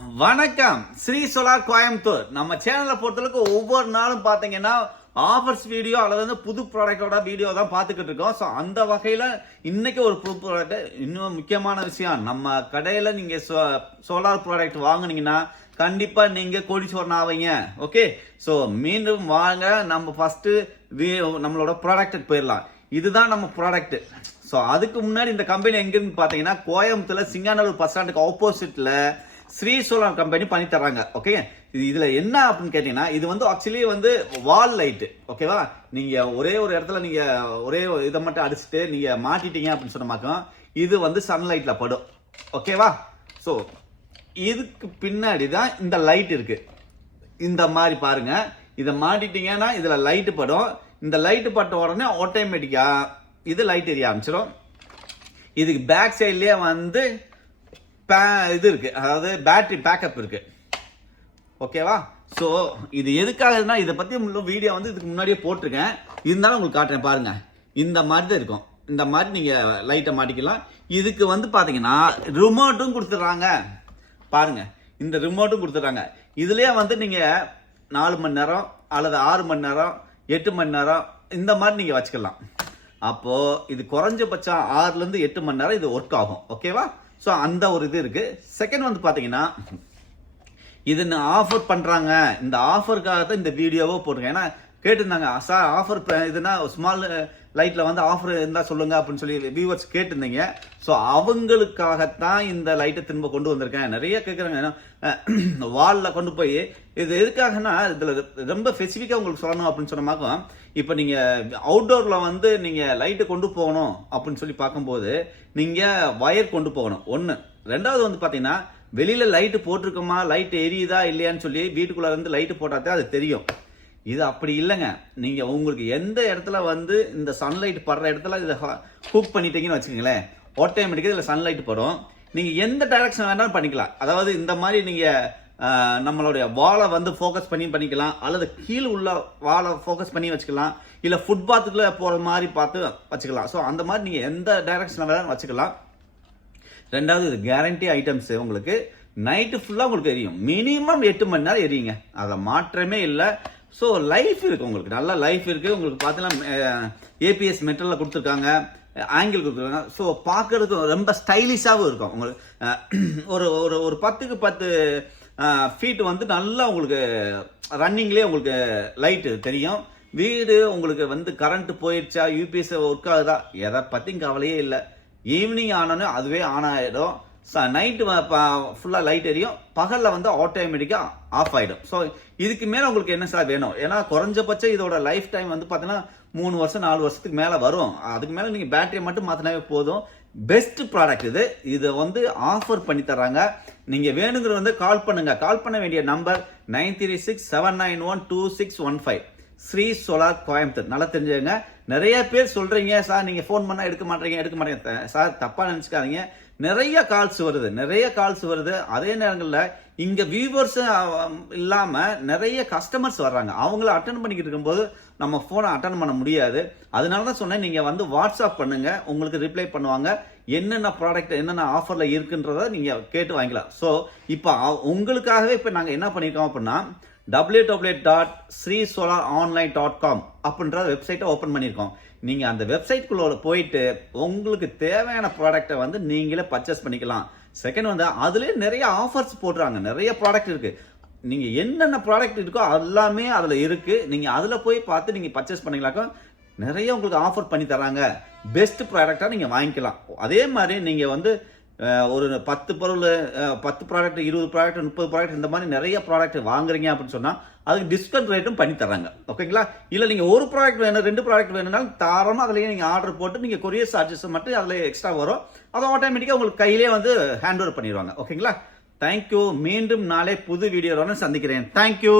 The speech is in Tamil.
வணக்கம். ஸ்ரீ சோலார் கோயம்புத்தூர். நம்ம சேனலை பொறுத்தளவுக்கு ஒவ்வொரு நாளும் பார்த்தீங்கன்னா ஆஃபர்ஸ் வீடியோ அல்லது புது ப்ராடக்டோட வீடியோ தான் பார்த்துக்கிட்டு இருக்கோம். ஸோ அந்த வகையில் இன்னைக்கு ஒரு புது ப்ராடக்ட். இன்னும் முக்கியமான விஷயம், நம்ம கடையில் நீங்கள் சோலார் ப்ராடக்ட் வாங்குனீங்கன்னா கண்டிப்பாக நீங்கள் கோடீஸ்வரன் ஆவீங்க. ஓகே, ஸோ மீண்டும் வாங்க, நம்ம ஃபஸ்ட்டு நம்மளோட ப்ராடக்ட்டுக்கு போயிடலாம். இதுதான் நம்ம ப்ராடக்ட். ஸோ அதுக்கு முன்னாடி இந்த கம்பெனி எங்கேருந்து பார்த்தீங்கன்னா கோயம்புத்தூர்ல சிங்காநல்லூர் பஸ் ஸ்டாண்டுக்கு ஆப்போசிட்ல ஸ்ரீ சோலார் கம்பெனி பண்ணி தராங்க. ஓகே, இதுல என்ன அப்படின்னு கேட்டீங்கன்னா, இது வந்து ஆக்சுவலி வந்து வால் லைட். ஓகேவா, நீங்க ஒரே ஒரு இடத்துல நீங்க ஒரே இதை மட்டும் அடிச்சுட்டு நீங்க மாட்டிட்டீங்க அப்படின்னு சொன்ன மாக்கம் இது வந்து சன்லைட்ல படும். ஓகேவா, ஸோ இதுக்கு பின்னாடி தான் இந்த லைட் இருக்கு. இந்த மாதிரி பாருங்க, இதை மாட்டிட்டீங்கன்னா இதுல லைட் படும். இந்த லைட் பட்ட உடனே ஆட்டோமேட்டிக்கா இது லைட் எரிய ஆரம்பிச்சிடும். இதுக்கு பேக் சைட்லயே வந்து இது இருக்கு, அதாவது பேட்டரி பேக்கப் இருக்கு. ஓகேவா, ஸோ இது எதுக்காகனா இதை பத்தி வீடியோ வந்து இதுக்கு முன்னாடியே போட்டிருக்கேன், இருந்தாலும் உங்களுக்கு காட்டுறேன் பாருங்க. இந்த மாதிரி தான் இருக்கும். இந்த மாதிரி நீங்க லைட்டை மாட்டிக்கலாம். இதுக்கு வந்து பாத்தீங்கன்னா ரிமோட்டும் கொடுத்துட்றாங்க. பாருங்க, இந்த ரிமோட்டும் கொடுத்துட்றாங்க. இதுலயே வந்து நீங்க 4 மணி நேரம் அல்லது 6 மணி நேரம் 8 மணி நேரம் இந்த மாதிரி நீங்க வச்சுக்கலாம். அப்போ இது குறைஞ்சபட்சம் 6ல இருந்து 8 மணி நேரம் இது ஒர்க் ஆகும். ஓகேவா, ஸோ அந்த ஒரு இது இருக்கு. செகண்ட் வந்து பாத்தீங்கன்னா, இது ஆஃபர் பண்றாங்க. இந்த ஆஃபருக்காக தான் இந்த வீடியோவோ போட்டிருக்கேன். ஏன்னா கேட்டிருந்தாங்க, சார் ஆஃபர் இதுனா ஸ்மால் லைட்ல வந்து ஆஃபர் இருந்தா சொல்லுங்க அப்படின்னு சொல்லி வியூவர்ஸ் கேட்டிருந்தீங்க. ஸோ அவங்களுக்காகத்தான் இந்த லைட்டை திரும்ப கொண்டு வந்திருக்கேன். நிறைய கேட்குறாங்க, வால்ல கொண்டு போய் இது எதுக்காகனா இதுல ரொம்ப ஸ்பெசிஃபிக்கா உங்களுக்கு சொல்லணும் அப்படின்னு சொன்னமாக்கும், இப்போ நீங்க அவுட்டோர்ல வந்து நீங்க லைட்டு கொண்டு போகணும் அப்படின்னு சொல்லி பார்க்கும்போது நீங்க வயர் கொண்டு போகணும் ஒன்று. ரெண்டாவது வந்து பாத்தீங்கன்னா, வெளியில லைட்டு போட்டிருக்கோமா, லைட் எரியுதா இல்லையான்னு சொல்லி வீட்டுக்குள்ள இருந்து லைட்டு போட்டாதான் அது தெரியும். இது அப்படி இல்லைங்க. நீங்க உங்களுக்கு எந்த இடத்துல வந்து இந்த சன்லைட் படுற இடத்துல இதை ஹூக் பண்ணிட்டீங்கன்னு வச்சுக்கோங்களேன், ஆட்டோமேட்டிக்கா இதுல சன்லைட் படும். நீங்க எந்த டைரக்ஷன் வேணாலும் பண்ணிக்கலாம். அதாவது இந்த மாதிரி நீங்க நம்மளுடைய வாலை வந்து ஃபோக்கஸ் பண்ணி பண்ணிக்கலாம், அல்லது கீழே உள்ள வாலை ஃபோக்கஸ் பண்ணி வச்சுக்கலாம், இல்ல ஃபுட்பாத்துக்குள்ள போற மாதிரி பார்த்து வச்சுக்கலாம். ஸோ அந்த மாதிரி நீங்க எந்த டைரக்ஷன்ல வேணாலும் வச்சுக்கலாம். ரெண்டாவது, இது கேரண்டி ஐட்டம்ஸ். உங்களுக்கு நைட்டு ஃபுல்லா உங்களுக்கு எரியும். மினிமம் 8 மணி நேரம் எரியுங்க, அதில் மாற்றமே இல்லை. ஸோ லைஃப் இருக்கு, உங்களுக்கு நல்ல லைஃப் இருக்கு. உங்களுக்கு பார்த்தீங்கன்னா ஏபிஎஸ் மெட்டலில் கொடுத்துருக்காங்க, ஆங்கிள் கொடுத்துருக்காங்க. ஸோ பார்க்கறதுக்கு ரொம்ப ஸ்டைலிஷாகவும் இருக்கும். உங்களுக்கு ஒரு ஒரு ஒரு 10க்கு 10 ஃபீட் வந்து நல்லா உங்களுக்கு ரன்னிங்லேயே உங்களுக்கு லைட்டு தெரியும். வீடு உங்களுக்கு வந்து கரண்ட் போயிடுச்சா, யூபிஎஸ் ஒர்க் ஆகுதா, எதை பற்றியும் கவலையே இல்லை. ஈவினிங் ஆனோன்னு அதுவே ஆன் ஆகிடும். நைட்டு ஃபுல்லாக லைட் எரியும், பகலில் வந்து ஆட்டோமேட்டிக்காக ஆஃப் ஆகிடும். ஸோ இதுக்கு மேலே உங்களுக்கு என்ன சார் வேணும்? ஏன்னா குறைஞ்சபட்சம் இதோட லைஃப் டைம் வந்து பார்த்தீங்கன்னா 3 வருஷம் 4 வருஷத்துக்கு மேலே வரும். அதுக்கு மேலே நீங்கள் பேட்டரியை மட்டும் மாற்றினாவே போதும். பெஸ்ட் ப்ராடக்ட் இது. இதை வந்து ஆஃபர் பண்ணி தர்றாங்க. நீங்கள் வேணுங்கிற வந்து கால் பண்ணுங்க. கால் பண்ண வேண்டிய நம்பர் 9367912615. ஸ்ரீ சோலார் கோயம்புத்தூர். நல்லா தெரிஞ்சுங்க. நிறைய பேர் சொல்றீங்க, சார் நீங்க ஃபோன் பண்ணா எடுக்க மாட்டீங்க சார், தப்பா நினைச்சுக்காதீங்க. நிறைய கால்ஸ் வருது. அதே நேரங்களில் இங்க வியூவர்ஸ் இல்லாம நிறைய கஸ்டமர்ஸ் வர்றாங்க. அவங்கள அட்டன் பண்ணிக்கிட்டு இருக்கும்போது நம்ம போனை அட்டன் பண்ண முடியாது. அதனால தான் சொன்னேன், நீங்க வந்து வாட்ஸ்அப் பண்ணுங்க, உங்களுக்கு ரிப்ளை பண்ணுவாங்க. என்னென்ன ப்ராடக்ட் என்னென்ன ஆஃபர்ல இருக்குன்றத நீங்க கேட்டு வாங்கிக்கலாம். ஸோ இப்போ உங்களுக்காகவே இப்போ நாங்கள் என்ன பண்ணியிருக்கோம் அப்படின்னா, www.sreesolaronline.com அப்படின்ற வெப்சைட்டை ஓப்பன் பண்ணியிருக்கோம். நீங்கள் அந்த வெப்சைட்குள்ள போயிட்டு உங்களுக்கு தேவையான ப்ராடக்டை வந்து நீங்களே பர்ச்சேஸ் பண்ணிக்கலாம். செகண்ட் வந்து அதுலேயே நிறைய ஆஃபர்ஸ் போடுறாங்க. நிறைய ப்ராடக்ட் இருக்கு. நீங்கள் என்னென்ன ப்ராடக்ட் இருக்கோ எல்லாமே அதில் இருக்கு. நீங்கள் அதில் போய் பார்த்து நீங்கள் பர்ச்சேஸ் பண்ணிக்கலாக்கோ நிறைய உங்களுக்கு ஆஃபர் பண்ணி தராங்க. பெஸ்ட் ப்ராடக்டாக நீங்கள் வாங்கிக்கலாம். அதே மாதிரி நீங்கள் வந்து ஒரு 10 பொருள் 10 ப்ராடக்ட் 20 ப்ராடக்ட் 30 ப்ராடக்ட் இந்த மாதிரி நிறைய ப்ராடக்ட் வாங்குறீங்க அப்படின்னு சொன்னா அதுக்கு டிஸ்கவுண்ட் ரேட்டும் பண்ணி தராங்க. ஓகேங்களா, இல்ல நீங்க ஒரு ப்ராடக்ட் வேணும் 2 ப்ராடக்ட் வேணும்னாலும் தாராளமா அதுலயே நீங்க ஆர்டர் போட்டு நீங்க கொரியர் சார்ஜஸ் மட்டும் அதுல எக்ஸ்ட்ரா வரும். அது ஆட்டோமேட்டிக்கா உங்களுக்கு கையிலே வந்து ஹேண்ட் ஓவர் பண்ணிடுவாங்க. ஓகேங்களா, தேங்க்யூ. மீண்டும் நாளை புது வீடியோட சந்திக்கிறேன். தேங்க்யூ.